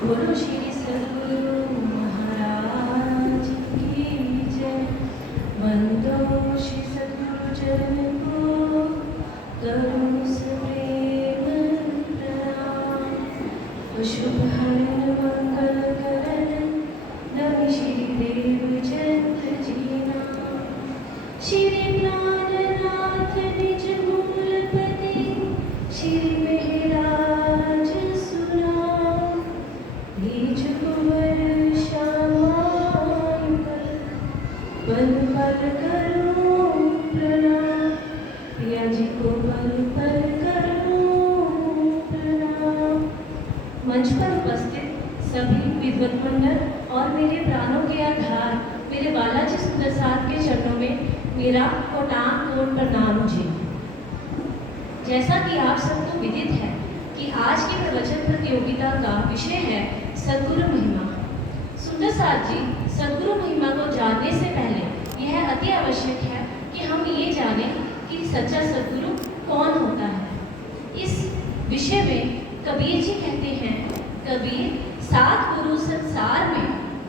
बोलो श्री सद्गुरु महाराज की जय। वंदो श्री सद्गुरु चरण को, करूं सप्रेम प्रणाम। अशुभ हरण मंगल करण, नमः श्री देव चंद्र जी नाम। श्री प्राणनाथ निज मूलपति, श्री महराज सुनाम। बीज कुंवर श्यामाय पल पल करो प्रणाम। पिया जी को पल पल करो प्रणाम। मंच पर उपस्थित सभी विद्वत मंडल और मेरे प्राणों के आधार मेरे बालाजी सुंदर साहब के चरणों में मेरा कोटान कोट प्रणाम जी। जैसा कि आप सबको विदित है कि आज की प्रवचन प्रतियोगिता का विषय है सद्गुरु महिमा। सुंदर साहब जी, सद्गुरु महिमा को जानने से पहले यह अति आवश्यक है कि हम ये जानें कि सच्चा सद्गुरु कौन होता है। इस विषय में कबीर जी कहते हैं, कबीर सात गुरु संसार में,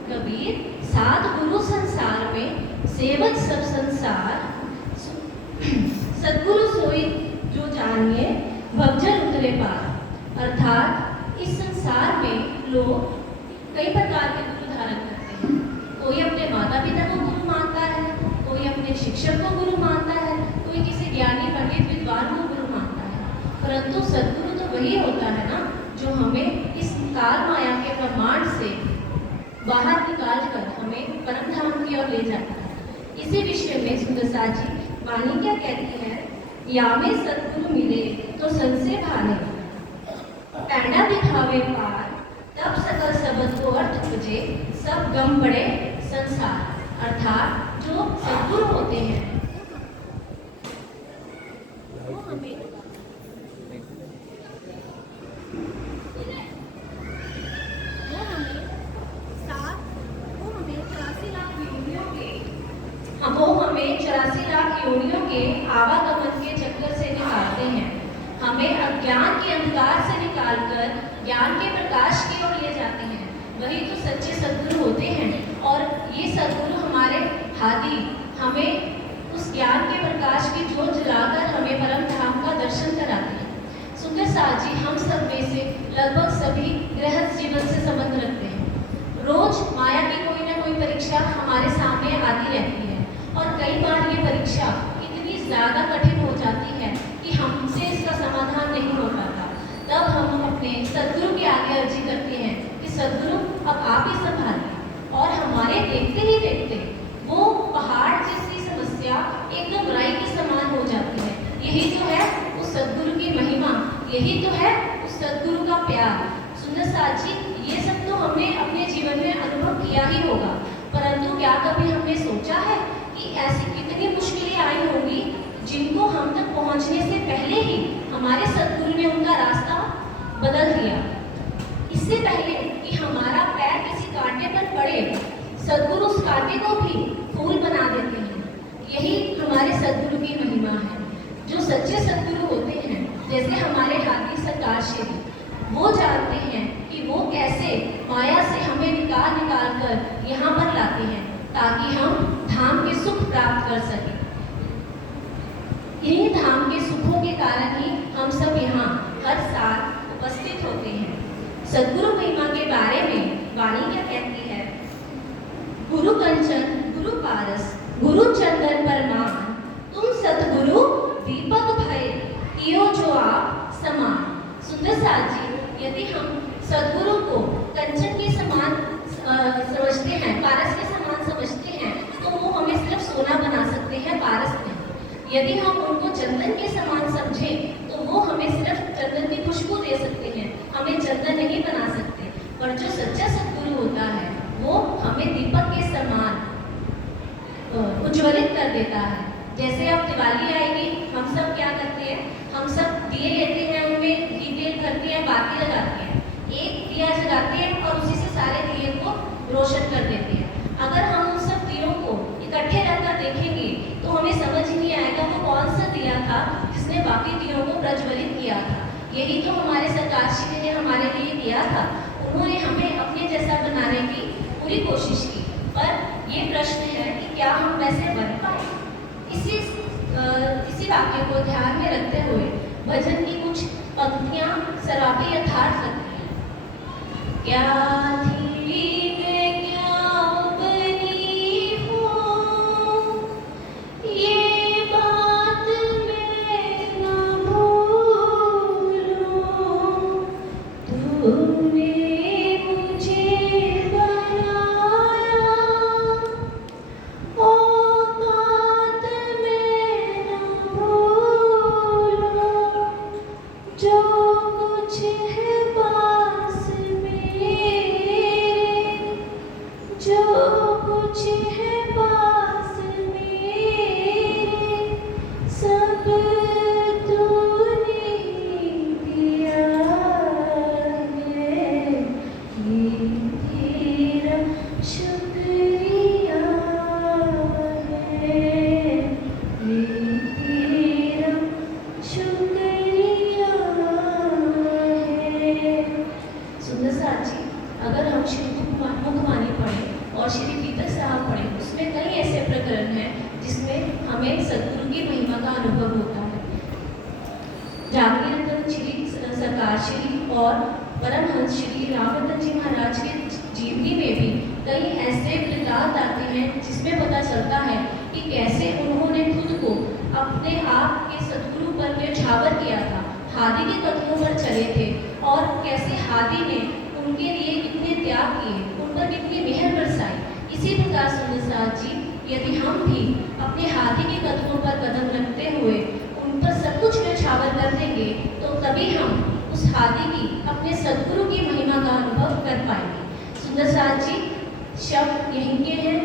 कबीर सात गुरु संसार में, सेवक सब संसार, सद्गुरु सोई जो जानिए, भवजल उतरे पार। अर्थात इस संसार में लोग कई प्रकार के गुरु धारण करते हैं। कोई अपने माता पिता को गुरु मानता है, कोई अपने शिक्षक को गुरु मानता है, कोई किसी ज्ञानी पंडित विद्वान को गुरु मानता है। परंतु सद्गुरु तो वही होता है ना, जो हमें इस काल माया के ब्रह्मांड से बाहर निकाल कर हमें परम धाम की ओर ले जाता है। इसी विषय में सुंदर साहब जी वाणी क्या कहती है, या में सद्गुरु मिले तो संसे भाने, पैंडा दिखावे पार, तब सकल सबद को अर्थ बुझे, सब गम पड़े संसार। अर्थात जो सद्गुरु होते हैं वो हमें 84 लाख योनियों के आवागमन के चक्कर से निकालते हैं। हमें अज्ञान के अंधकार से निकालकर ज्ञान के प्रकाश की ओर ले जाते हैं। वही तो सच्चे सद्गुरु होते हैं। और ये सद्गुरु हमारे हाथी हमें उस ज्ञान के प्रकाश की ज्योत जलाकर हमें परम धाम का दर्शन कराते हैं। सुंदर साहब जी, हम सब में से लगभग सभी गृहस्थ जीवन से संबंध रखते हैं। रोज माया की कोई ना कोई परीक्षा हमारे सामने आती रहती है और कई बार ये परीक्षा इतनी ज़्यादा कठिन हो जाती है कि हमसे इसका समाधान नहीं हो पाता। तब हम अपने सद्गुरु की आगे अर्जी करते हैं कि सद्गुरु अब आप ही संभालिए। और हमारे देखते ही देखते वो पहाड़ जैसी समस्या एकदम राई के समान हो जाती है। यही तो है उस सद्गुरु की महिमा, यही तो है उस सद्गुरु का प्यार। सुंदर साहब जी, ये सब तो हमने अपने जीवन में अनुभव किया ही होगा, परंतु क्या कभी हमने सोचा है कि ऐसी कितनी मुश्किलें आई होंगी जिनको हम तक पहुंचने से पहले ही हमारे सद्गुरु ने उनका रास्ता बदल दिया। इससे पहले कि हमारा पैर किसी कांटे पर पड़े, सद्गुरु उस कांटे को भी फूल बना देते हैं। यही हमारे सद्गुरु की महिमा है। जो सच्चे सद्गुरु होते हैं, जैसे हमारे हाथी सरकार श्री, वो जानते हैं कि वो कैसे माया से हमें निकाल कर यहाँ पर लाते हैं ताकि हम धाम के सुख प्राप्त कर सकें। इन्हीं धाम के सुखों के कारण ही हम सब यहाँ हर साल उपस्थित होते हैं। सद्गुरु महिमा के बारे में वाणी क्या कहती है, गुरु कंचन गुरु पारस गुरु चंदन परमान, तुम सतगुरु दीपक भय कियो जो आप समान। सुंदर साहब जी, यदि हम सद्गुरु को कंचन के समान समझते हैं, पारस के समान समझते हैं, तो वो हमें सिर्फ सोना बना सकते हैं, पारस नहीं। यदि हम उनको चंदन के समान समझें तो वो हमें सिर्फ चंदन की खुशबू दे सकते हैं, हमें चंदन नहीं बना सकते। पर जो सच्चा सद्गुरु होता है वो हमें दीपक के समान उज्ज्वलित कर देता है। जैसे अब दिवाली आएगी, हम सब क्या करते हैं, हम सब दिए लेते हैं, उनमें घी तेल भरते हैं, बाती लगाते हैं, एक दिया जलाते हैं और उसी से सारे दिए को रोशन कर देते हैं। अगर हम उन सब दियों को इकट्ठे रखकर देखेंगे तो हमें समझ ही नहीं आएगा वो कौन सा दिया था जिसने बाकी दियों को प्रज्वलित किया था। यही तो हमारे सरकार श्री ने हमारे लिए किया था। उन्होंने हमें पूरी कोशिश की, पर ये प्रश्न है कि क्या हम वैसे बन पाए। इसी वाक्य को ध्यान में रखते हुए भजन की कुछ पंक्तियां सरापे यथार्थ लगती हैं। क्या थी मैं क्या बनी हूँ, ये बात मैं ना भूलूं, तूने मुझे बनाया, औकात मैं ना भूलूं, जो कुछ है पास मेरे, जो कुछ है पास मेरे, सब तूने ही दिया है, ये तेरा शुक्रिया है, ये तेरा शुक्रिया है। सुंदर साथ जी, अगर हम श्री मुखबानी पढ़ें और श्री पीतर साहब पढ़ें, उसमें कई ऐसे प्रकरण हैं जिसमें हमें सद्गुरु की महिमा का अनुभव होता है। जागीरतन श्री सरकार श्री और परमहंस श्री रामरतन जी महाराज के जीवनी में भी कई ऐसे वृत्तांत आते हैं जिसमें पता चलता है कि कैसे उन्होंने खुद को अपने आप के सद्गुरु पर न्यौछावर किया था, हादी के कदमों पर चले थे, और कैसे हादी ने उनके लिए कितने त्याग किए, उन पर कितनी मेहर बरसाई। इसी प्रकार सुंदर जी, यदि हम भी अपने हादी के कदमों पर कदम रखते हुए उन पर सब कुछ न्यौछावर कर देंगे, तो तभी हम उस हादी की, अपने सद्गुरु की महिमा का अनुभव कर पाएंगे। सुंदर साथ जी, शब्द यहीं के हैं,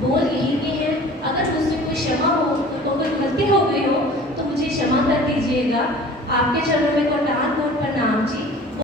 बोल यहीं के हैं। अगर मुझसे कोई क्षमा हो, कोई गलती हो गई हो, तो मुझे क्षमा कर दीजिएगा। आपके चरणों में कोटान कोट प्रणाम जी।